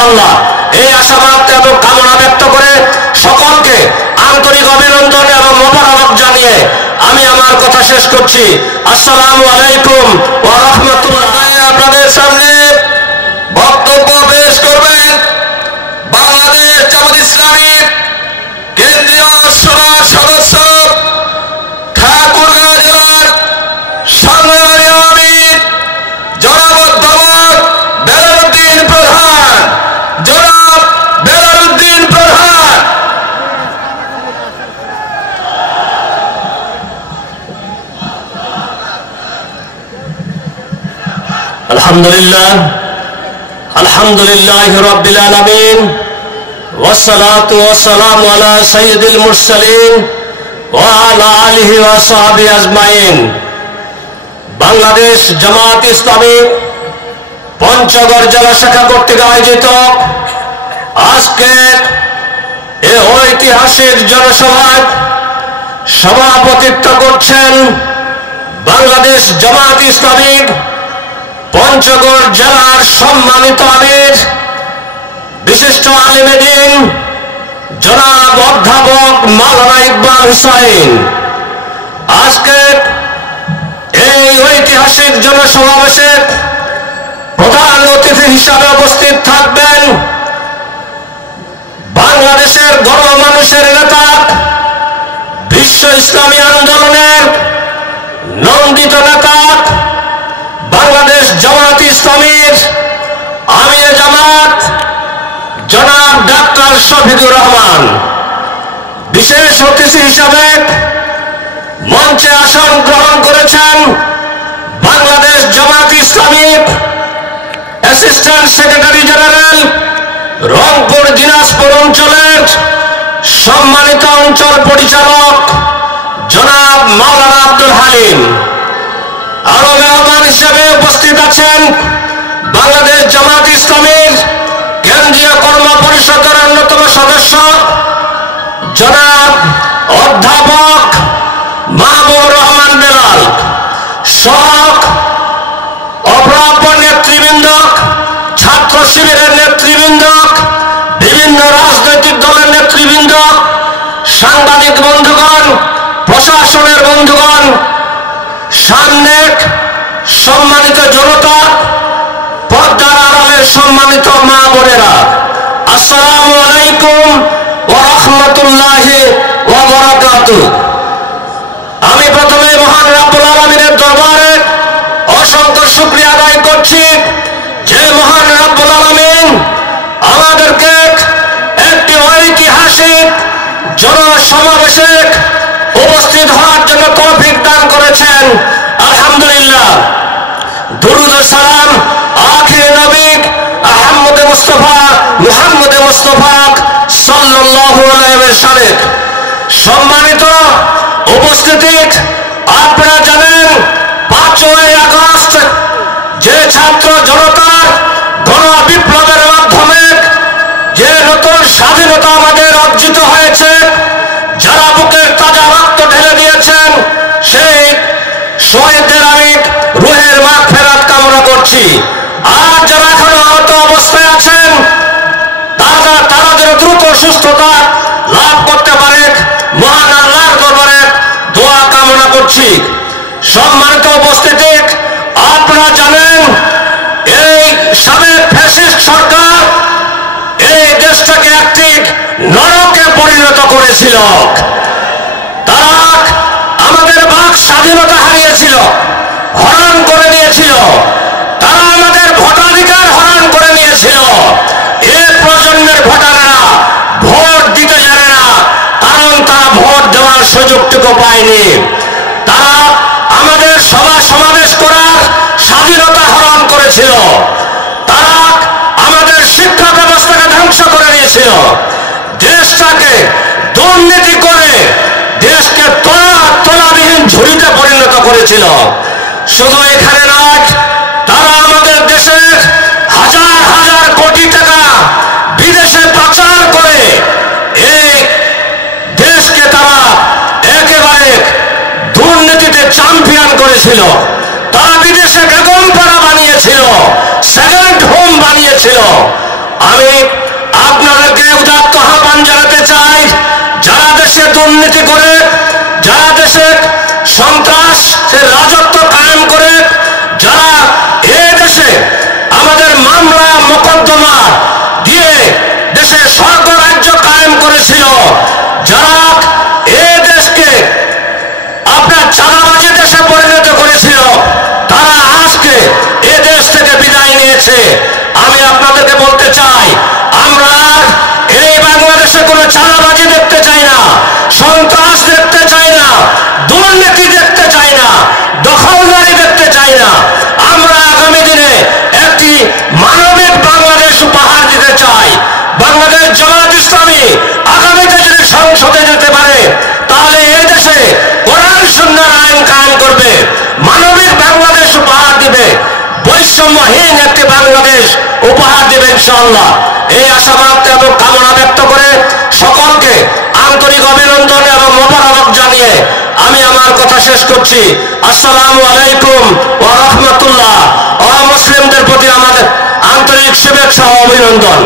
ইনশাআল্লাহ। এই আশাবাদ এবং কামনা ব্যক্ত করে সকলকে আন্তরিক অভিনন্দন এবং মোবারক জানিয়ে আমি আমার কথা শেষ করছি। আসসালামু আলাইকুম ওয়া রাহমাতুল্লাহ। আপনাদের সামনে বক্তব্য পেশ করবেন বাংলাদেশ জামাত ইসলামীর কেন্দ্রীয় সভার সদস্য ঠাকুরগাঁও জেলার সংগ্রামী আমির জনাব অধ্যাপক বেলালউদ্দিন প্রধান। জনাব বেলালউদ্দিন প্রধান। আলহামদুলিল্লাহ রাব্বিল আলামিন ওয়াসসালাতু ওয়াসসালামু আলা সাইয়্যিদিল মুরসালিন ওয়া আলা আলিহি ওয়া সাহবিহি আজমাইন। বাংলাদেশ জামাত ইসলামী পঞ্চগড় জেলা শাখা কর্তৃক আয়োজিত আজকে এই ঐতিহাসিক জনসভায় সভাপতিত্ব করছেন বাংলাদেশ জামাত ইসলামী পঞ্চগড় জেলার সম্মানিত আমির বিশিষ্ট আলেমে দ্বীন জনাব অধ্যাপক মাওলানা ইকবাল হুসাইন। আজকে এই ঐতিহাসিক জনসমাবেশে প্রধান অতিথি হিসাবে উপস্থিত থাকবেন বাংলাদেশের গণমানুষের নেতা, বিশ্ব ইসলামী আন্দোলনের নন্দিত নেতা, বাংলাদেশ জামাত ইসলামীর আমিরে জামাত জনাব ডাক্তার শফিকুর রহমান। বিশেষ অতিথি হিসাবে মঞ্চে আসন গ্রহণ করেছেন বাংলাদেশ জামাত ইসলামীর assistant secretary general Rangpur Dinajpur অঞ্চলের সম্মানিত অঞ্চল পরিচালক জনাব মাওলানা আব্দুল হালিম। আরো মেহমান হিসেবে উপস্থিত আছেন বাংলাদেশ জামাত ইসলামীর কেন্দ্রীয় কর্ম পরিষদের অন্যতম সদস্য জনাব অধ্যাপক মাহবুবুর রহমান বেলাল সহ অপরাপর নেতৃবৃন্দ, ছাত্র শিবিরের নেতৃবৃন্দ, বিভিন্ন রাজনৈতিক দলের নেতৃবৃন্দ, সাংবাদিক বন্ধুগণ, প্রশাসনের বন্ধুগণ, সামনে সম্মানিত জনতা, পর্দার আড়ালের সম্মানিত মা বোনেরা, আসসালামু আলাইকুম ওয়া রাহমাতুল্লাহি ওয়া বারাকাতুহু। আমি প্রথমে মহান রব্বুল আলামিনের দরবারে অসংখ্য শুকরিয়া আদায় করছি যে মহান রব্বুল আলামিন আমাদেরকে একটি ঐতিহাসিক জনসমাবেশে উপস্থিত হওয়ার জন্য তৌফিক দান করেছেন। আলহামদুলিল্লাহ। দুরূদ ও সালাম আখির নবী আহমদে মুস্তাফা মুহাম্মদে মুস্তাফা সাল্লাল্লাহু আলাইহি ওয়াসাল্লাম। সম্মানিত উপস্থিতি, আপনারা জানেন 5ই আগস্ট যে ছাত্র জনতার গণ বিপ্লবের মাধ্যমে যে নতুন স্বাধীনতা আমাদের অর্জিত হয়েছে, যারা বুকের তাজা রক্ত ঢেলে দিয়েছেন, সেই শহীদদের আমি রুহের মাগফিরাত কামনা করছি। আর যারা এখনো আহত অবস্থায় আছেন তারা যেন দ্রুত সুস্থতা লাভ করতে পারে, মহান আল্লাহর দরবারে দোয়া কামনা করছি। সম্মানিত উপস্থিতি, আপনারা জানেন এই সাবেক ফ্যাসিস্ট সরকার এই দেশটাকে একটি নরকে পরিণত করেছিল। তারা আমাদের বাক স্বাধীনতা হারিয়েছিল, হরণ করে নিয়েছিল। তারা আমাদের ভোটাধিকার হরণ করে নিয়েছিল। এই প্রজন্মের ভোটাররা ভোট দিতে জানে না, কারণ তারা ভোট দেওয়ার সুযোগটুকু পায়নি। তারা আমাদের সভা সমাবেশ করার স্বাধীনতা হরণ করেছিল। তারা আমাদের শিক্ষা ব্যবস্থাকে ধ্বংস করে নিয়েছিল। দেশটাকে দুর্নীতি করে দেশকে তলাবিহীন ঝুড়িতে পরিণত করেছিল। শুধু এখানে নয়, তারা আমাদের দেশের হাজার হাজার কোটি টাকা বিদেশে পাচার করে এই দেশকে তারা একেবারে দুর্নীতিতে চ্যাম্পিয়ন করেছিল। তারা বিদেশে বেগম পাড়া বানিয়েছিল, সেকেন্ড হোম বানিয়েছিল। আমি আমি আপনাদেরকে উদাত্ত আহ্বান জানাতে চাই, যারা দেশে দুর্নীতি করে, যারা দেশে সন্ত্রাসের রাজত্ব কায়েম করে, যারা এ দেশে আমাদের মামলা মোকদ্দমা দিয়ে দেশে স্বর্গরাজ্য কায়েম করেছিল, যারা এ দেশকে আপনার চাঁদাবাজি দেশে পরিণত করেছিল, তারা আজকে এ দেশ থেকে বিদায় নিয়েছে। আমি আপনাদেরকে বলতে চাই, আমরা এই বাংলাদেশে কোনো চাঁদাবাজি দেখতে চাই না, সন্ত্রাস দেখতে চাই না, দুর্নীতি দেখতে চাই না, দখলদারি দেখতে চাই না। আমরা আগামী দিনে একটি মানবিক বাংলাদেশ উপহার দিতে চাই। বাংলাদেশ জামায়াত ইসলামী আগামীতে যদি সংসদে যেতে পারে, তাহলে এই দেশে কোরআন সুন্নাহর আইন কায়েম করবে, মানবিক বাংলাদেশ উপহার দিবে, বৈষম্যহীন একটি বাংলাদেশ উপহার দিবে ইনশাআল্লাহ। এই আশাবাদ এবং কামনা ব্যক্ত করে সকলকে আন্তরিক অভিনন্দন এবং মোবারক জানিয়ে আমি আমার কথা শেষ করছি। আসসালামু আলাইকুম ওয়া রাহমাতুল্লাহ। মুসলিমদের প্রতি আমাদের আন্তরিক শুভেচ্ছা ও অভিনন্দন।